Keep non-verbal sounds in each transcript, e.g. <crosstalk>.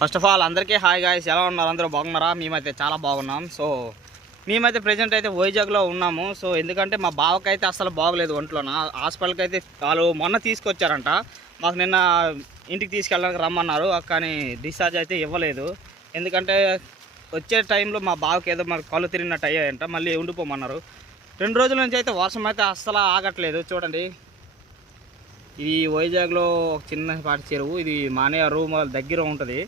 First of all అందరికీ hi guys ఎలా ఉన్నారు? అందరూ బాగున్నారా? మేమైతే చాలా బాగున్నాం. సో మేమైతే ప్రజెంట్ అయితే వైజాగ్లో ఉన్నాము. సో ఎందుకంటే మా బావకైతే అసలు బాగలేదు ఒంట్లోన. హాస్పిటల్కి అయితే వాళ్ళు మొన్న తీసుకొచ్చారంట. మాకు నిన్న ఇంటికి తీసుకెళ్ళడానికి రమ్మన్నారు. కానీ డిశ్చార్జ్ అయితే ఇవ్వలేదు. ఎందుకంటే వచ్చే టైంలో మా బావకి ఏదో మరి కళ్ళు తిరిగినట్టు అయ్యాయంట. మళ్ళీ ఉండిపోమన్నారు. రెండు రోజుల నుంచి అయితే వర్షం అయితే అస్సలు ఆగట్లేదు. చూడండి. ఇది వైజాగ్లో ఒక చిన్నపాటి చెరువు. ఇది మానే రూమ్ దగ్గర ఉంటుంది.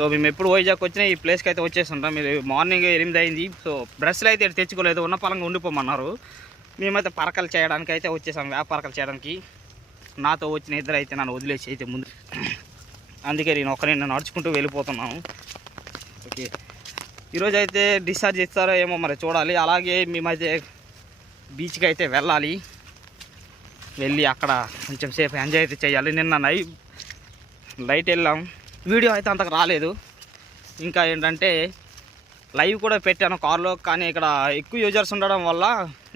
సో మేము ఎప్పుడు వైజాగ్ వచ్చినా ఈ ప్లేస్కి అయితే వచ్చేస్తుంటాం. మీరు మార్నింగ్ ఎనిమిది అయింది. సో బ్రష్లు అయితే తెచ్చుకోలేదు. ఉన్న పలంగా ఉండిపోమన్నారు. మేమైతే పరకలు చేయడానికి అయితే వచ్చేసాం. వ్యాపారకలు చేయడానికి నాతో వచ్చిన ఇద్దరు అయితే నన్ను వదిలేసి అయితే ముందు అందుకే నేను ఒకరిని నేను నడుచుకుంటూ వెళ్ళిపోతున్నాను. ఓకే. ఈరోజు అయితే డిశ్చార్జ్ ఇస్తారో ఏమో మరి చూడాలి. అలాగే మేమైతే బీచ్కి అయితే వెళ్ళాలి. వెళ్ళి అక్కడ కొంచెం సేపు ఎంజాయ్ అయితే చేయాలి. నిన్న నై లైట్ వెళ్ళాం. వీడియో అయితే అంతకు రాలేదు. ఇంకా ఏంటంటే లైవ్ కూడా పెట్టాను కార్లో కానీ ఇక్కడ ఎక్కువ యూజర్స్ ఉండడం వల్ల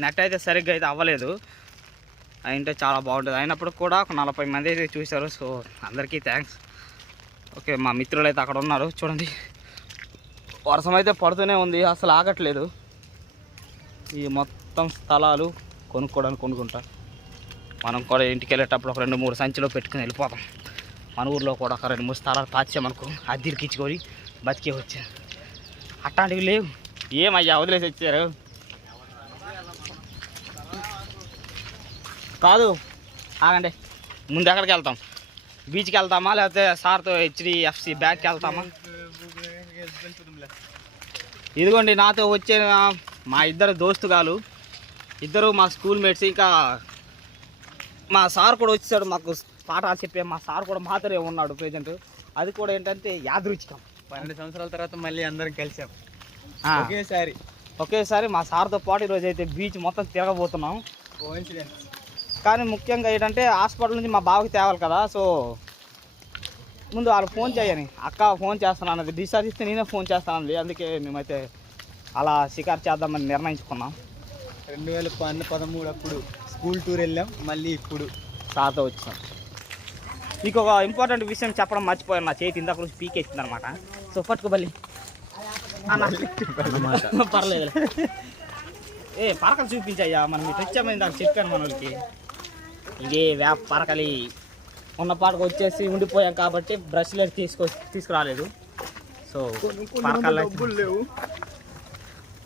నెట్ అయితే సరిగ్గా అయితే అవ్వలేదు. అయితే చాలా బాగుంటుంది. అయినప్పుడు కూడా ఒక నలభై మంది అయితే చూశారు సో అందరికీ థ్యాంక్స్ ఓకే మా మిత్రులు అయితే అక్కడ ఉన్నారు చూడండి. వర్షం అయితే పడుతూనే ఉంది అసలు ఆగట్లేదు. ఈ మొత్తం స్థలాలు కొనుక్కోవడానికి కొనుక్కుంటా. మనం కూడా ఇంటికి వెళ్ళేటప్పుడు ఒక రెండు మూడు సంచిలో పెట్టుకుని వెళ్ళిపోతాం. మన ఊర్లో కూడా ఒక రెండు మూడు స్థలాలు పాచామనుకో అద్దెలకి ఇచ్చుకొని బతికే వచ్చా. అట్లాంటివి లేవు. ఏమయ్యా వదిలేసి వచ్చారు? కాదు ఆగండి. ముందు ఎక్కడికి వెళ్తాం? బీచ్కి వెళ్తామా లేకపోతే సార్తో హెచ్డిఎఫ్సి బ్యాంక్కి వెళ్తామా? ఇదిగోండి నాతో వచ్చే మా ఇద్దరు దోస్తుగాలు ఇద్దరు మా స్కూల్ మేట్స్ ఇంకా మా సార్ కూడా వచ్చాడు మాకు పాఠాలు చెప్పే మా సార్ కూడా మాత్రమే ఉన్నాడు ప్రజెంట్ అది కూడా ఏంటంటే యాదృచ్ఛికం. పన్నెండు సంవత్సరాల తర్వాత మళ్ళీ అందరం కలిసాం. ఒకేసారి. ఒకేసారి మా సార్తో పాటు ఈరోజు అయితే బీచ్ మొత్తం తిరగబోతున్నాం. కానీ ముఖ్యంగా ఏంటంటే హాస్పిటల్ నుంచి మా బావకి తేవాలి కదా సో ముందు వాళ్ళు ఫోన్ చేయని. అక్క ఫోన్ చేస్తాను అన్నది డిశ్చార్జ్ ఇస్తే నేనే ఫోన్ చేస్తానంది అందుకే మేమైతే అలా షికారు చేద్దామని నిర్ణయించుకున్నాం. రెండు వేల పన్ను పదమూడు అప్పుడు స్కూల్ టూర్ వెళ్ళాం మళ్ళీ ఇప్పుడు సార్తో వచ్చాం. మీకు ఒక ఇంపార్టెంట్ విషయం చెప్పడం మర్చిపోయాను నా చేతి ఇందాక నుంచి పీకేసింది అనమాట సో పట్టుకోబల్లి పర్లేదు ఏ పరకలు చూపించాయ్యా మనం ఇటు వచ్చామని ఇందాక చెప్పాను మన వాళ్ళకి ఇదే వేప పరకలి. ఉన్న పాటకు వచ్చేసి ఉండిపోయాం కాబట్టి బ్రష్లు తీసుకో తీసుకురాలేదు. సో పరకాలు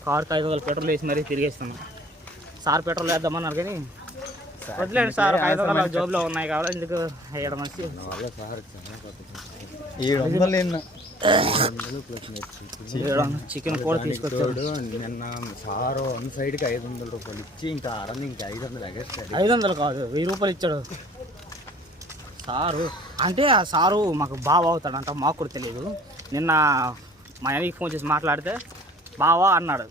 కారుకి ఐదు వందలు పెట్రోల్ వేసి మరీ తిరిగేస్తున్నాం. సార్ పెట్రోల్ వేద్దామన్నారు కానీ వదిలేండి సార్ ఐదు వందల జోబులో ఉన్నాయి కాబట్టి ఎందుకు మంచి ఏడు వందలు నిన్న. చికెన్ కూడా తీసుకొచ్చాడు నిన్న సారు వన్ సైడ్కి ఐదు వందల రూపాయలు ఇచ్చి ఇంకా అరని ఇంకా ఐదు వందలు ఎగస్టాడు ఐదు వందలు కాదు వెయ్యి రూపాయలు ఇచ్చాడు. సారు అంటే ఆ సారు మాకు బావ అవుతాడంట మాకు కూడా తెలియదు నిన్న మా ఆయనకి ఫోన్ చేసి మాట్లాడితే బావా అన్నాడు.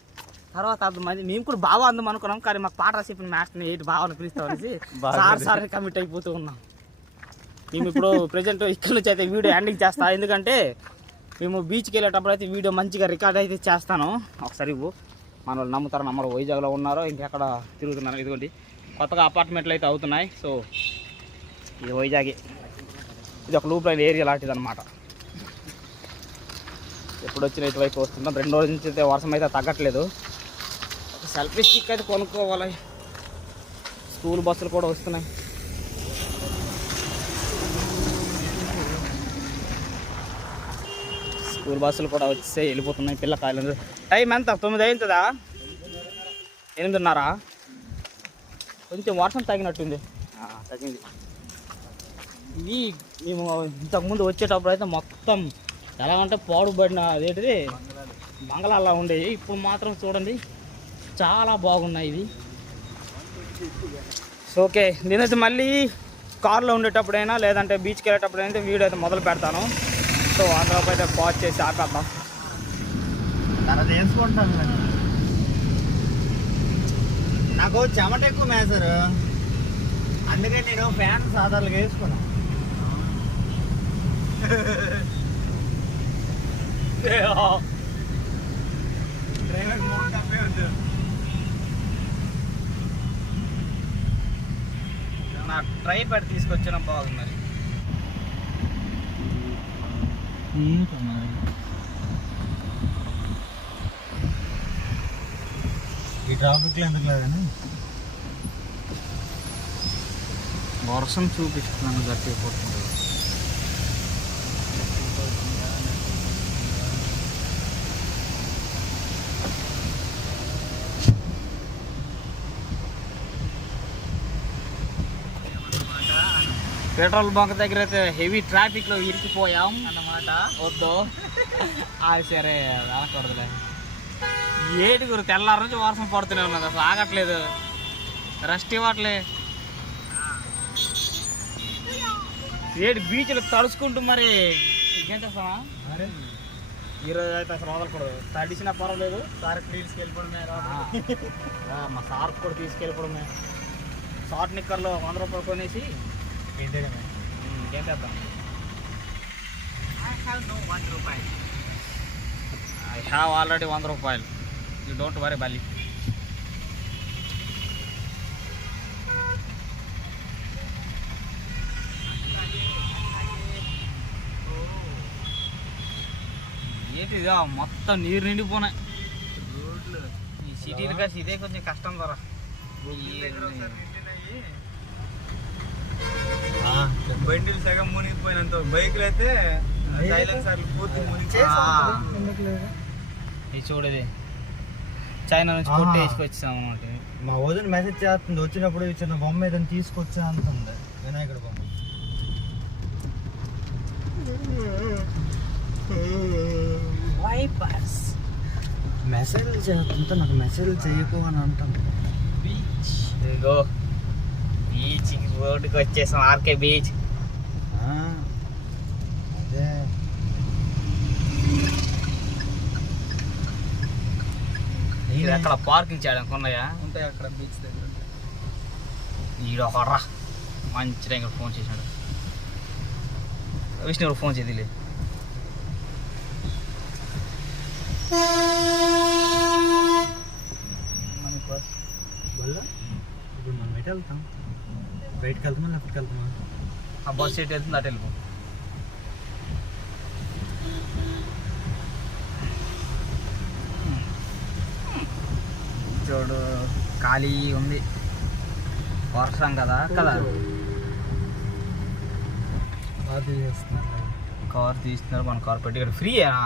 తర్వాత అర్థమైంది మేము కూడా బావా అందం అనుకున్నాం. కానీ మాకు పాట చెప్పిన మ్యాచ్ని ఏంటి బావ అని పిలుస్తాం అనేసి సార్ సార్ కమిట్ అయిపోతూ ఉన్నాం. మేము ఇప్పుడు ప్రజెంట్ ఇక్కడ నుంచి అయితే వీడియో ఎండింగ్ చేస్తా. ఎందుకంటే మేము బీచ్కి వెళ్ళేటప్పుడు అయితే వీడియో మంచిగా రికార్డ్ అయితే చేస్తాను. ఒకసారి మన వాళ్ళు నమ్ముతారు? నమ్మరు. వైజాగ్లో ఉన్నారో ఇంకెక్కడ తిరుగుతున్నారు? ఇదిగోండి. కొత్తగా అపార్ట్మెంట్లు అయితే అవుతున్నాయి. సో ఇది వైజాగే. ఇది ఒక లూప్ లైన్ ఏరియా లాంటిది అనమాట ఎప్పుడు వచ్చిన ఇటువైపు వస్తున్నాం రెండు రోజుల నుంచి అయితే వర్షం అయితే తగ్గట్లేదు. సెల్ఫీ స్టిక్ అయితే కొనుక్కోవాలి. స్కూల్ బస్సులు కూడా వస్తున్నాయి. స్కూల్ బస్సులు కూడా వచ్చే వెళ్ళిపోతున్నాయి పిల్లకాయలు టైం ఎంత? తొమ్మిది అయిందా ఎనిమిదిన్నరా? కొంచెం వర్షం తగినట్టుంది. తగ్గింది. ఇది మేము ఇంతకుముందు వచ్చేటప్పుడు అయితే మొత్తం ఎలా అంటే పాడుబడిన అదేంటిది? బంగళాలా ఉండేవి ఇప్పుడు మాత్రం చూడండి. చాలా బాగున్నాయి ఇవి. సో ఓకే నేనైతే మళ్ళీ కార్లో ఉండేటప్పుడైనా లేదంటే బీచ్కి వెళ్ళేటప్పుడైనా వీడియో అయితే మొదలు పెడతాను. సో అందులోపు అయితే పాజ్ చేసి ఆపేద్దాం. నాకు చెమట ఎక్కువ మేసారు. అందుకే నేను ఫ్యాన్ సాధారణంగా వేసుకున్నా. <laughs> డ్రైవర్ తప్పే ట్రై పెట్టి తీసుకొచ్చిన బాగుంది మరి. ఈ ట్రాఫిక్లో ఎందుకు లేదని? వర్షం చూపిస్తున్నాను గట్టి కొట్టుకుంటుంది పెట్రోల్ బంక్ దగ్గర అయితే హెవీ ట్రాఫిక్లో ఇరికిపోయాం. అన్నమాట. వద్దు. <laughs> అది సరే అనకూడదులే ఏడుగురు తెల్లారి నుంచి వర్షం పడుతూనే ఉన్నది. అసలు ఆగట్లేదు. రెస్ట్ ఇవ్వట్లే. ఏడు బీచ్లు తడుచుకుంటూ మరి ఇంకేం చేస్తామా ఈరోజు అయితే అసలు వదలకూడదు. తడిసినా పర్వాలేదు. సార్ తీసుకెళ్ళిపోవడమే మా సార్ కూడా తీసుకెళ్ళిపోవడమే. షార్ట్ నిక్కర్లో వంద రూపాయలు కొనేసి ఐ హావ్ నో వన్ రూపాయి ఐ హ్యావ్ ఆల్రెడీ వంద రూపాయలు యూ డోంట్ వరీ బలి ఏంటిదా మొత్తం నీరు నిండిపోయినాయి రోడ్లు ఈ సిటీలు కలిసి ఇదే కొంచెం కష్టం ధర బండిలు సగం మునిగిపోయినంత బైకులు అయితే సైలెన్సర్లు పూర్తి చూడది. చైనా నుంచి. కొట్టి వేసుకొచ్చాం అనమాట మా వదిన మెసేజ్ చేస్తుంది వచ్చినప్పుడు చిన్న బొమ్మ ఏదైనా తీసుకొచ్చా అంటుంది. వినాయకుడు బొమ్మ. వైపర్స్ మెసేజ్ చేస్తుంటే నాకు మెసేజ్ చేయకు అని అంటుంది. బీచ్ ఇదిగో. బీచ్ రోడ్డుకి వచ్చేసాం ఆర్కే బీచ్. అక్కడ పార్కింగ్ చేయడానికి ఉన్నాయా ఉంటాయి అక్కడ బీచ్ దగ్గర ఈడ ఒకడ్రా మంచిగా ఇంకా ఫోన్ చేసినాడు విష్ణు ఫోన్ చేయదిలే బల్ల? ఇప్పుడు మనం ఎటు వెళ్తాం? బయటకు వెళ్తామా లేకపోతే వెళ్తామా ఆ బస్ సీట్ వెళ్తుంది అటు వెళ్ళిపో. చూడు ఖాళీ ఉంది. వర్షం కదా కదా? కార్ తీస్తున్నారు మన కార్ పెట్టి ఫ్రీయేనా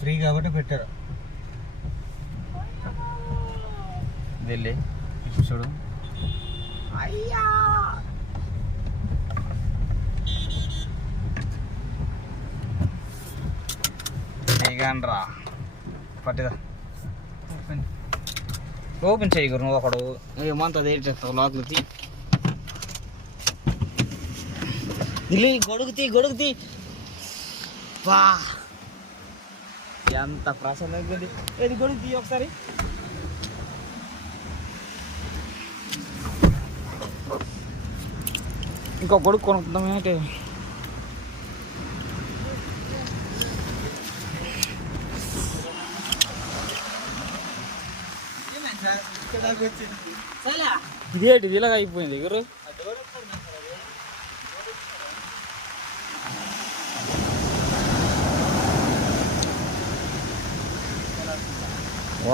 ఫ్రీ కాబట్టి పెట్టారు. వెళ్ళి ఇప్పుడు అయ్యా! దిగండ్రా పట్టిదా. ఓపెన్. చేయగరు నువ్వు ఒకడు ఏమంతా అదే చేస్తావు? లోపల తీ. దిల్లి గొడుగుతీ గొడుగుతీ వా ఎంత ప్రసన్నంగా ఉంది. ఏది గొడుగుతీ ఒకసారి? ఇంకో గొడుగు కొనుక్కుందాం ఏంటి? ఇదేంటి ఇది ఇలాగ అయిపోయింది గురు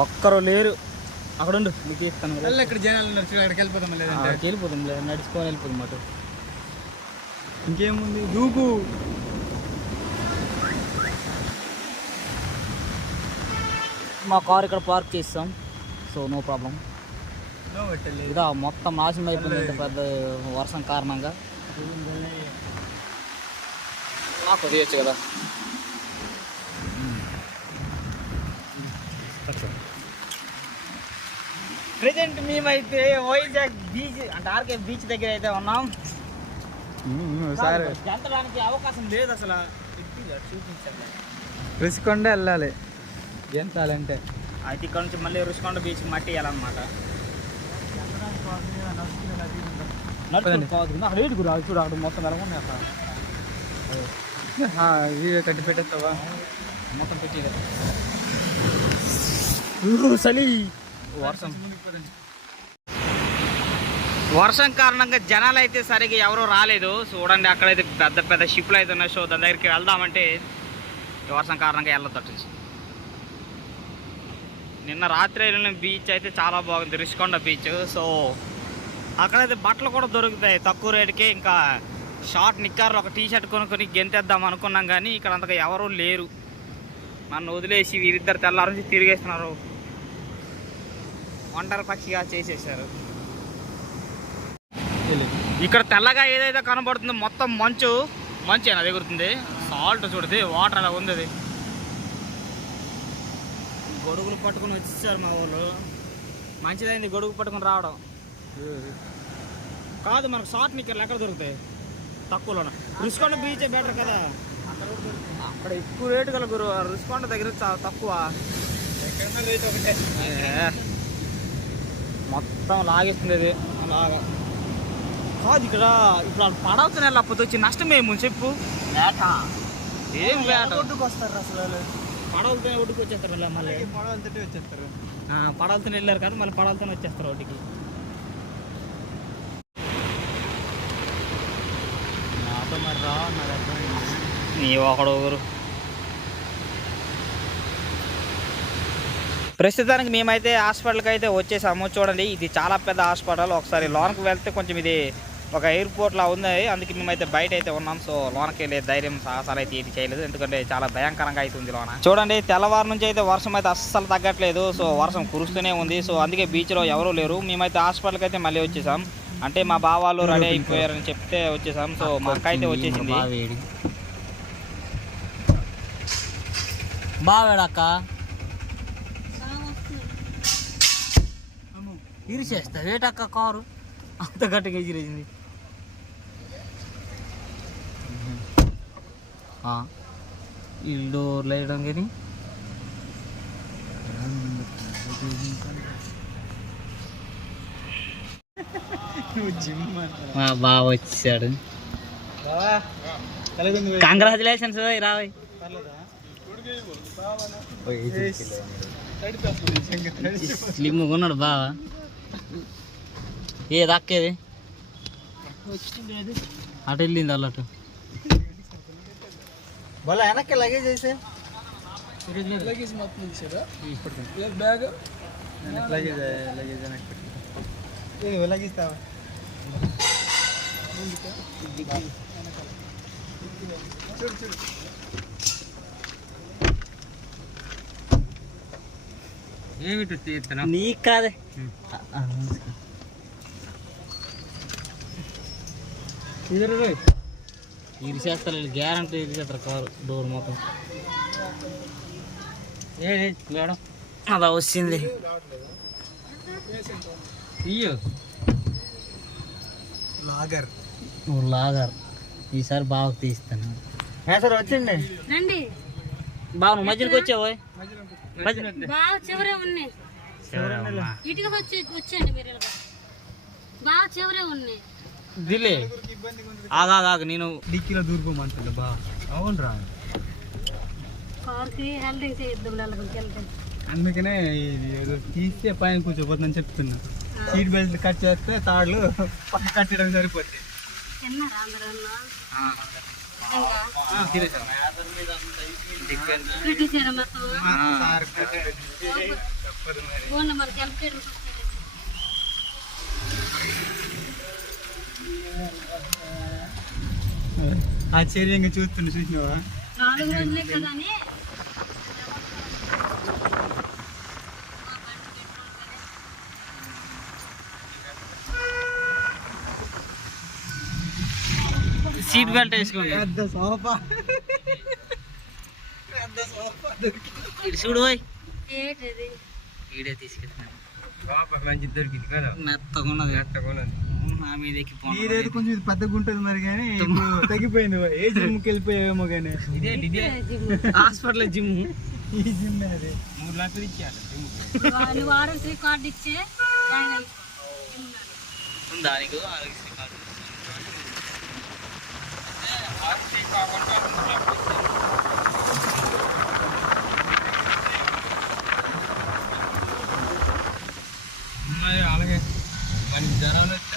ఒక్కరు లేరు. అక్కడ ఉండు నీకు ఇస్తాను. ఇక్కడ జనాలు వెళ్ళిపోతాం అక్కడికి వెళ్ళిపోతాం లేదు నడుచుకొని వెళ్ళిపోతాం మాట ఇంకేముంది? దూకు. మా కార్ ఇక్కడ పార్క్ చేస్తాం. So no problem. నో పెట్టలేదు. ఇదా మొత్తం నాశనం అయిపోయింది ఇంత పెద్ద వర్షం కారణంగా. నాకు తీయచ్చు కదా. ప్రజెంట్ మేమైతే వైజాగ్ బీచ్ అంటే ఆర్కే బీచ్ దగ్గర అయితే ఉన్నాం. సార్. అవకాశం లేదు అసలు. చూపించాలి. రుచికొండ వెళ్ళాలి. ఎంతాలంటే అయితే ఇక్కడ నుంచి మళ్ళీ రుషికొండ బీచ్ మట్టి చూడు అక్కడ మొత్తం వీడియో కట్టి పెట్టేస్తావా? మొత్తం పెట్టి చలి. వర్షం. వర్షం కారణంగా జనాలు అయితే సరిగ్గా ఎవరు రాలేదు. చూడండి అక్కడైతే పెద్ద పెద్ద షిప్లు అయితే ఉన్నాయి. సో దాని దగ్గరికి వెళ్దామంటే వర్షం కారణంగా వెళ్ళొద్దు నిన్న రాత్రి వెళ్ళిన బీచ్ అయితే చాలా బాగుంది. రిషికొండ బీచ్. సో అక్కడైతే బట్టలు కూడా దొరుకుతాయి తక్కువ రేటుకే. ఇంకా షార్ట్ నిక్కర్లు ఒక టీ షర్ట్ కొనుక్కొని గెంతేద్దాం అనుకున్నాం కానీ ఇక్కడ అంతగా ఎవరూ లేరు. నన్ను వదిలేసి వీరిద్దరు తెల్లారించి తిరిగేస్తున్నారు. ఒంటరి పక్షిగా చేసేసారు ఇక్కడ తెల్లగా ఏదైతే కనబడుతుందో మొత్తం మంచు మంచు ఏనా ఎగురుతుంది? సాల్ట్ చూడది వాటర్ అలా ఉంది అది. గొడుగులు పట్టుకుని వచ్చేసారు మా వాళ్ళు. మంచిదైంది గొడుగు పట్టుకుని రావడం. కాదు మనకు షార్ట్ నిక్కర్లు ఎక్కడ దొరుకుతాయి? తక్కువలోన? రుషికొండ బీచే బెటర్ కదా. అక్కడ ఎక్కువ రేటు గల గురు రుషికొండ దగ్గర చాలా తక్కువ. మొత్తం లాగేస్తుంది ఇది అలాగా కాదు ఇక్కడ ఇప్పుడు వాళ్ళు పడవుతున్న లేకపోతే వచ్చి నష్టం ఏము చెప్పు? ఏం వేట? ఒడ్డుకు వస్తారు అసలు వాళ్ళు. పడవలతో ఒడ్డుకు వచ్చేస్తారు మళ్ళీ పడవలతోటే వచ్చేస్తారు. పడవలతో వెళ్ళారు కదా మళ్ళీ పడవలతో వచ్చేస్తారు ఒడ్డుకి. నాతో మరి రా నీ ఒకడు ఊరు. ప్రస్తుతానికి మేమైతే హాస్పిటల్కి అయితే వచ్చేసాము. చూడండి ఇది చాలా పెద్ద హాస్పిటల్. ఒకసారి లోనకి వెళ్తే కొంచెం ఇది ఒక ఎయిర్పోర్ట్ లా ఉంది. అందుకే మేమైతే బయట అయితే ఉన్నాం. సో లోనకి వెళ్ళే ధైర్యం సాహసాలు అయితే ఇది చేయలేదు. ఎందుకంటే చాలా భయంకరంగా అయితే ఉంది లోన. చూడండి తెల్లవారు నుంచి అయితే వర్షం అయితే అస్సలు తగ్గట్లేదు. సో వర్షం కురుస్తూనే ఉంది. సో అందుకే బీచ్లో ఎవరూ లేరు. మేమైతే హాస్పిటల్కి అయితే మళ్ళీ వచ్చేసాం. అంటే మా బావాళ్ళు రెడీ అయిపోయారని చెప్తే వచ్చేసాం. సో మా అక్క అయితే వచ్చేసింది. బావేడక్క? ఇరిచేస్తా వేటక్క కారు? అంత గట్టిగా ఎగిరేసింది ఈ డోర్లు వేయడం కానీ. మా బావ వచ్చాడు కంగ్రాచులేషన్స్ రావయ్. స్లిమ్ కొన్నాడు బావా. ఏ దక్కేది? అటు వెళ్ళింది అల్లటు. బోలా వెనక్కి లగేజ్ వేసే. లగేజ్ మొత్తం ఇచ్చారా బ్యాగ్? లగేజ్ లగేజ్ వెనక్కి ఇది లగేస్తావా చూడు చూడు. ఏమిటి నీకు కాదే. ఇరిచేస్తారు గ్యారంటీ ఇరిచేస్తారు కారు డోర్ మొత్తం. మేడం. అలా వచ్చింది. ఇయ్యో. లాగర్. నువ్వు లాగారు. ఈసారి బాగా తీస్తాను. సార్ వచ్చిండి రండి. బాగా నువ్వు మధ్యలోకి వచ్చావు బాగా చివరే ఉన్నాయి. ఇటుక వచ్చి వచ్చేయండి మీరు. బాగా చివరే ఉన్నాయి. దిలే. ఆగాగా నేను డిక్కీలో దూరుకోమంటుండే బా. అవును రా కార్కి హెల్డింగ్ చేయిద్దాం నెలకొంకి వెళ్తాం అందుకనే ఇది ఏదో తీస్తే పైన కూర్చోపోతుందని చెప్తున్నా. సీట్ బెల్ట్ కట్ చేస్తే తాళ్ళు పక్క కట్టడం సరిపోతుంది తిన్నారా అందరూ? ఆశ్చర్యంగా చూస్తుండే చూసినావా? నాలుగు రోజులే సీట్ బెల్ట్ వేసుకోండి. పెద్ద సోఫా. ఇటు చూడు పోయ్ ఏంటిది? వీడియో తీసుకెళ్తాను మంచి దొరికింది కదా. మెత్తగా ఉన్నది. నా మీద ఇదేది కొంచెం ఇది పెద్దగా ఉంటుంది మరి కానీ తగ్గిపోయింది ఏ జిమ్కి వెళ్ళిపోయావేమో కానీ. Hospital gym. ఈ జిమ్ అది? మూడు లక్షలు ఇచ్చారు నువ్వు ఆరోగ్యశ్రీ కార్డు ఇచ్చే జాయిన్ అయ్యి. ఉందా నీకు ఆరోగ్యశ్రీ కార్డు అలాగే. మనకి జ్వరాలు వచ్చి?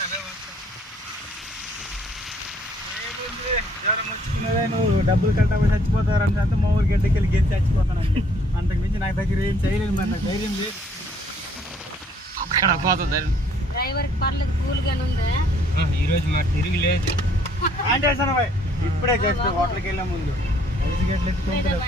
డబ్బులు కట్టకపోతే చచ్చిపోతారని అంటే మా ఊరు గడ్డకి వెళ్ళి గెలిచి చచ్చిపోతానండి అంతకు మించి నాకు దగ్గర ఏం చేయలేదు మరి నాకు ధైర్యం లేదు. అక్కడ పోతుంది డ్రైవర్కి పర్లేదు కూల్గానే ఉందా. ఈరోజు మరి తిరిగి లేదు అంటే సరే ఇప్పుడే జస్ట్ హోటల్కి వెళ్ళే ముందు. గంటలు ఎత్తుకుంటారు